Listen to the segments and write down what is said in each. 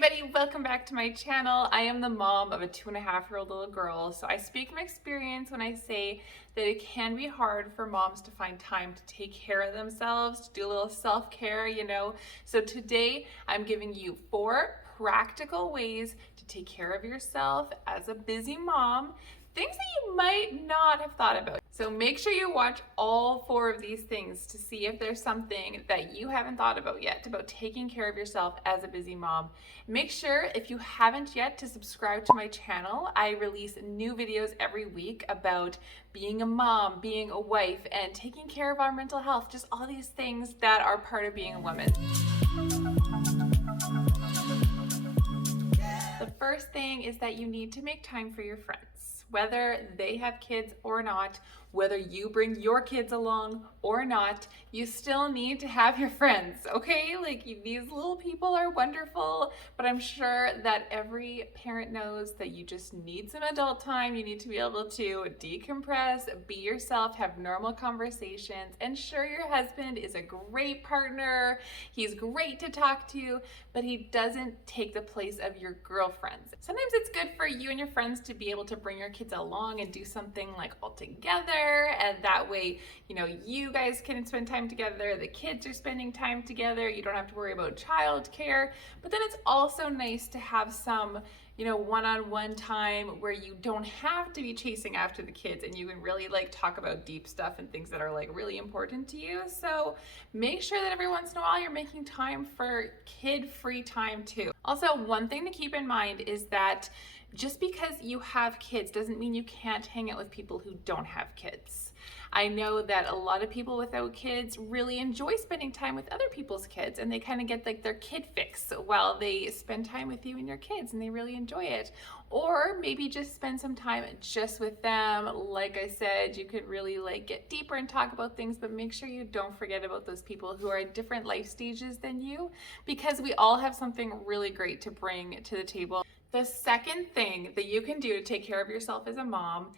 everybody, welcome back to my channel. I am the mom of a 2.5-year-old little girl, so I speak from experience when I say that it can be hard for moms to find time to take care of themselves, to do a little self-care, So today I'm giving you 4 practical ways to take care of yourself as a busy mom, things that you might not have thought about. So make sure you watch all 4 of these things to see if there's something that you haven't thought about yet about taking care of yourself as a busy mom. Make sure, if you haven't yet, to subscribe to my channel. I release new videos every week about being a mom, being a wife, and taking care of our mental health, just all these things that are part of being a woman. The first thing is that you need to make time for your friends, whether they have kids or not, whether you bring your kids along or not, you still need to have your friends, okay? Like, these little people are wonderful, but I'm sure that every parent knows that you just need some adult time. You need to be able to decompress, be yourself, have normal conversations, and sure, your husband is a great partner. He's great to talk to, but he doesn't take the place of your girlfriends. Sometimes it's good for you and your friends to be able to bring your kids along and do something like all together, and that way, you guys can spend time together, the kids are spending time together, you don't have to worry about childcare. But then it's also nice to have some one-on-one time where you don't have to be chasing after the kids and you can really talk about deep stuff and things that are really important to you. So make sure that every once in a while you're making time for kid-free time too. Also, one thing to keep in mind is that just because you have kids doesn't mean you can't hang out with people who don't have kids. I know that a lot of people without kids really enjoy spending time with other people's kids, and they kind of get their kid fix while they spend time with you and your kids, and they really enjoy it. Or maybe just spend some time just with them. Like I said, you could really get deeper and talk about things, but make sure you don't forget about those people who are in different life stages than you, because we all have something really great to bring to the table. The second thing that you can do to take care of yourself as a mom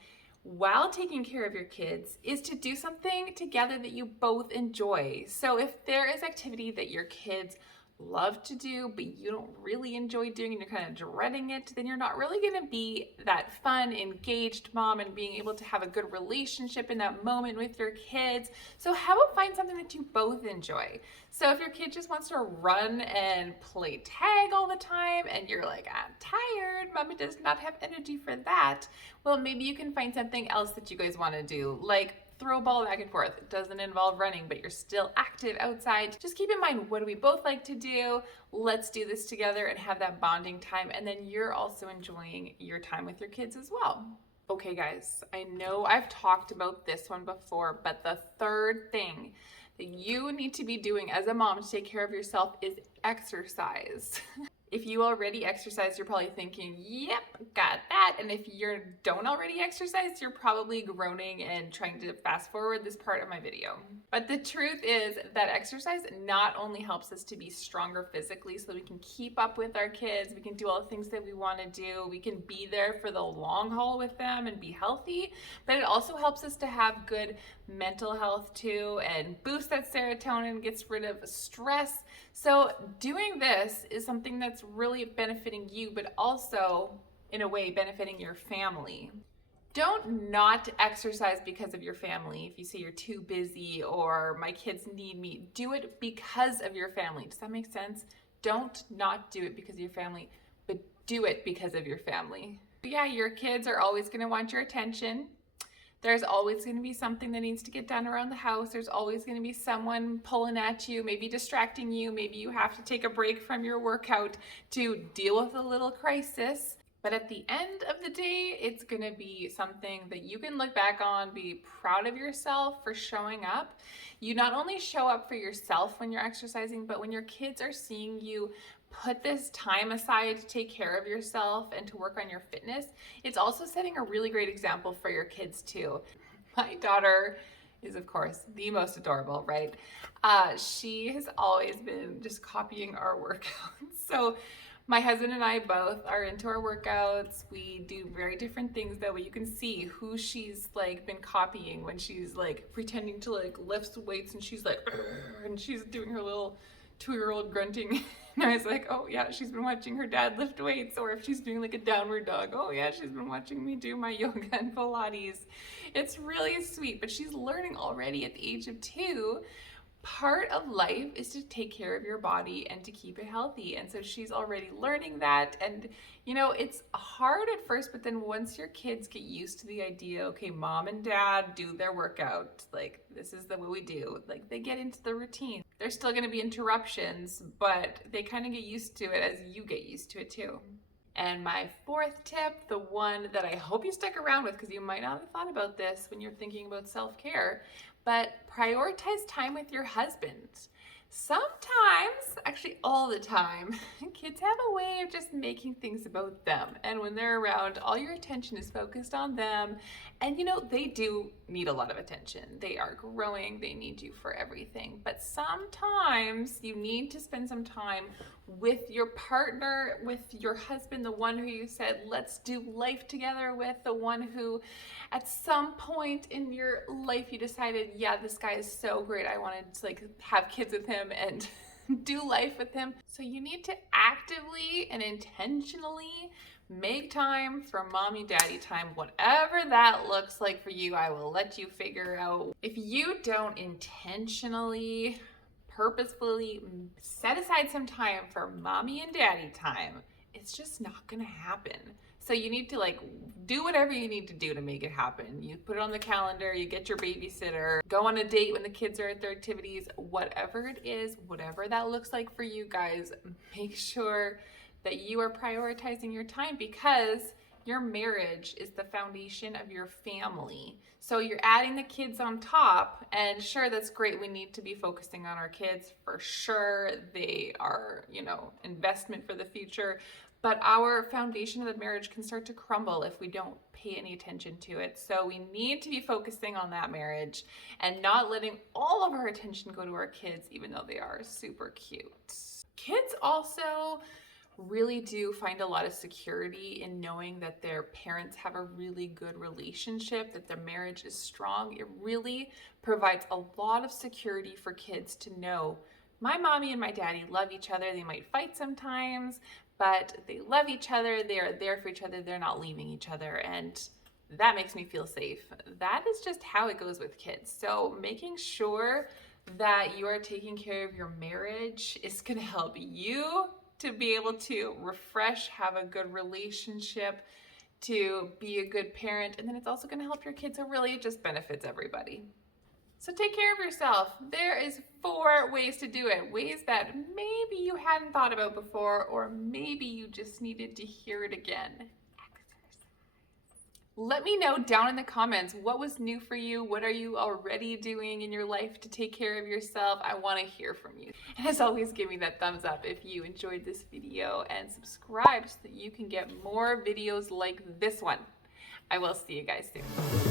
while taking care of your kids is to do something together that you both enjoy. So if there is activity that your kids love to do, but you don't really enjoy doing and you're kind of dreading it, then you're not really going to be that fun, engaged mom and being able to have a good relationship in that moment with your kids. So how about find something that you both enjoy? So if your kid just wants to run and play tag all the time and you're like, I'm tired, mommy does not have energy for that, well, maybe you can find something else that you guys want to do, like throw a ball back and forth. It doesn't involve running, but you're still active outside. Just keep in mind, what do we both like to do? Let's do this together and have that bonding time. And then you're also enjoying your time with your kids as well. Okay, guys, I know I've talked about this one before, but the third thing that you need to be doing as a mom to take care of yourself is exercise. If you already exercise, you're probably thinking, yep, got that. And if you don't already exercise, you're probably groaning and trying to fast forward this part of my video. But the truth is that exercise not only helps us to be stronger physically so that we can keep up with our kids, we can do all the things that we want to do, we can be there for the long haul with them and be healthy, but it also helps us to have good mental health too and boost that serotonin, gets rid of stress. So doing this is something that's really benefiting you, but also in a way benefiting your family. Don't not exercise because of your family. If you say you're too busy or my kids need me, do it because of your family. Does that make sense? Don't not do it because of your family, but do it because of your family. Yeah, your kids are always going to want your attention. There's always going to be something that needs to get done around the house. There's always going to be someone pulling at you, maybe distracting you. Maybe you have to take a break from your workout to deal with a little crisis. But at the end of the day, it's going to be something that you can look back on, be proud of yourself for showing up. You not only show up for yourself when you're exercising, but when your kids are seeing you put this time aside to take care of yourself and to work on your fitness, it's also setting a really great example for your kids too. My daughter is, of course, the most adorable, right? She has always been just copying our workouts. So my husband and I both are into our workouts. We do very different things though, but you can see who she's been copying when she's pretending to lift weights and she's and she's doing her little 2-year-old grunting. And I was like, oh yeah, she's been watching her dad lift weights. Or if she's doing like a downward dog, oh yeah, she's been watching me do my yoga and Pilates. It's really sweet, but she's learning already at the age of 2. Part of life is to take care of your body and to keep it healthy. And so she's already learning that. And you know, it's hard at first, but then once your kids get used to the idea, okay, mom and dad do their workout, like this is the way we do, like they get into the routine. There's still going to be interruptions, but they kind of get used to it as you get used to it too. And my 4th tip, the one that I hope you stick around with, because you might not have thought about this when you're thinking about self-care, but prioritize time with your husband. Sometimes, actually all the time, kids have a way of just making things about them. And when they're around, all your attention is focused on them. And you know, they do need a lot of attention. They are growing, they need you for everything. But sometimes you need to spend some time with your partner, with your husband, the one who you said, let's do life together with, the one who at some point in your life you decided, yeah, this guy is so great, I wanted to like have kids with him and do life with him. So you need to actively and intentionally make time for mommy daddy time, whatever that looks like for you. I will let you figure out. If you don't intentionally, purposefully set aside some time for mommy and daddy time, it's just not gonna happen. So you need to like do whatever you need to do to make it happen. You put it on the calendar, you get your babysitter, go on a date when the kids are at their activities, whatever it is, whatever that looks like for you guys, make sure that you are prioritizing your time, because your marriage is the foundation of your family. So you're adding the kids on top, and sure, that's great. We need to be focusing on our kids for sure. They are, you know, investment for the future. But our foundation of the marriage can start to crumble if we don't pay any attention to it. So we need to be focusing on that marriage and not letting all of our attention go to our kids, even though they are super cute. Kids also really do find a lot of security in knowing that their parents have a really good relationship, that their marriage is strong. It really provides a lot of security for kids to know my mommy and my daddy love each other. They might fight sometimes, but they love each other. They are there for each other. They're not leaving each other. And that makes me feel safe. That is just how it goes with kids. So making sure that you are taking care of your marriage is going to help you to be able to refresh, have a good relationship, to be a good parent, and then it's also going to help your kids. So really it just benefits everybody. So take care of yourself. There is 4 ways to do it. Ways that maybe you hadn't thought about before, or maybe you just needed to hear it again. Let me know down in the comments, what was new for you? What are you already doing in your life to take care of yourself? I want to hear from you. And as always, give me that thumbs up if you enjoyed this video, and subscribe so that you can get more videos like this one. I will see you guys soon.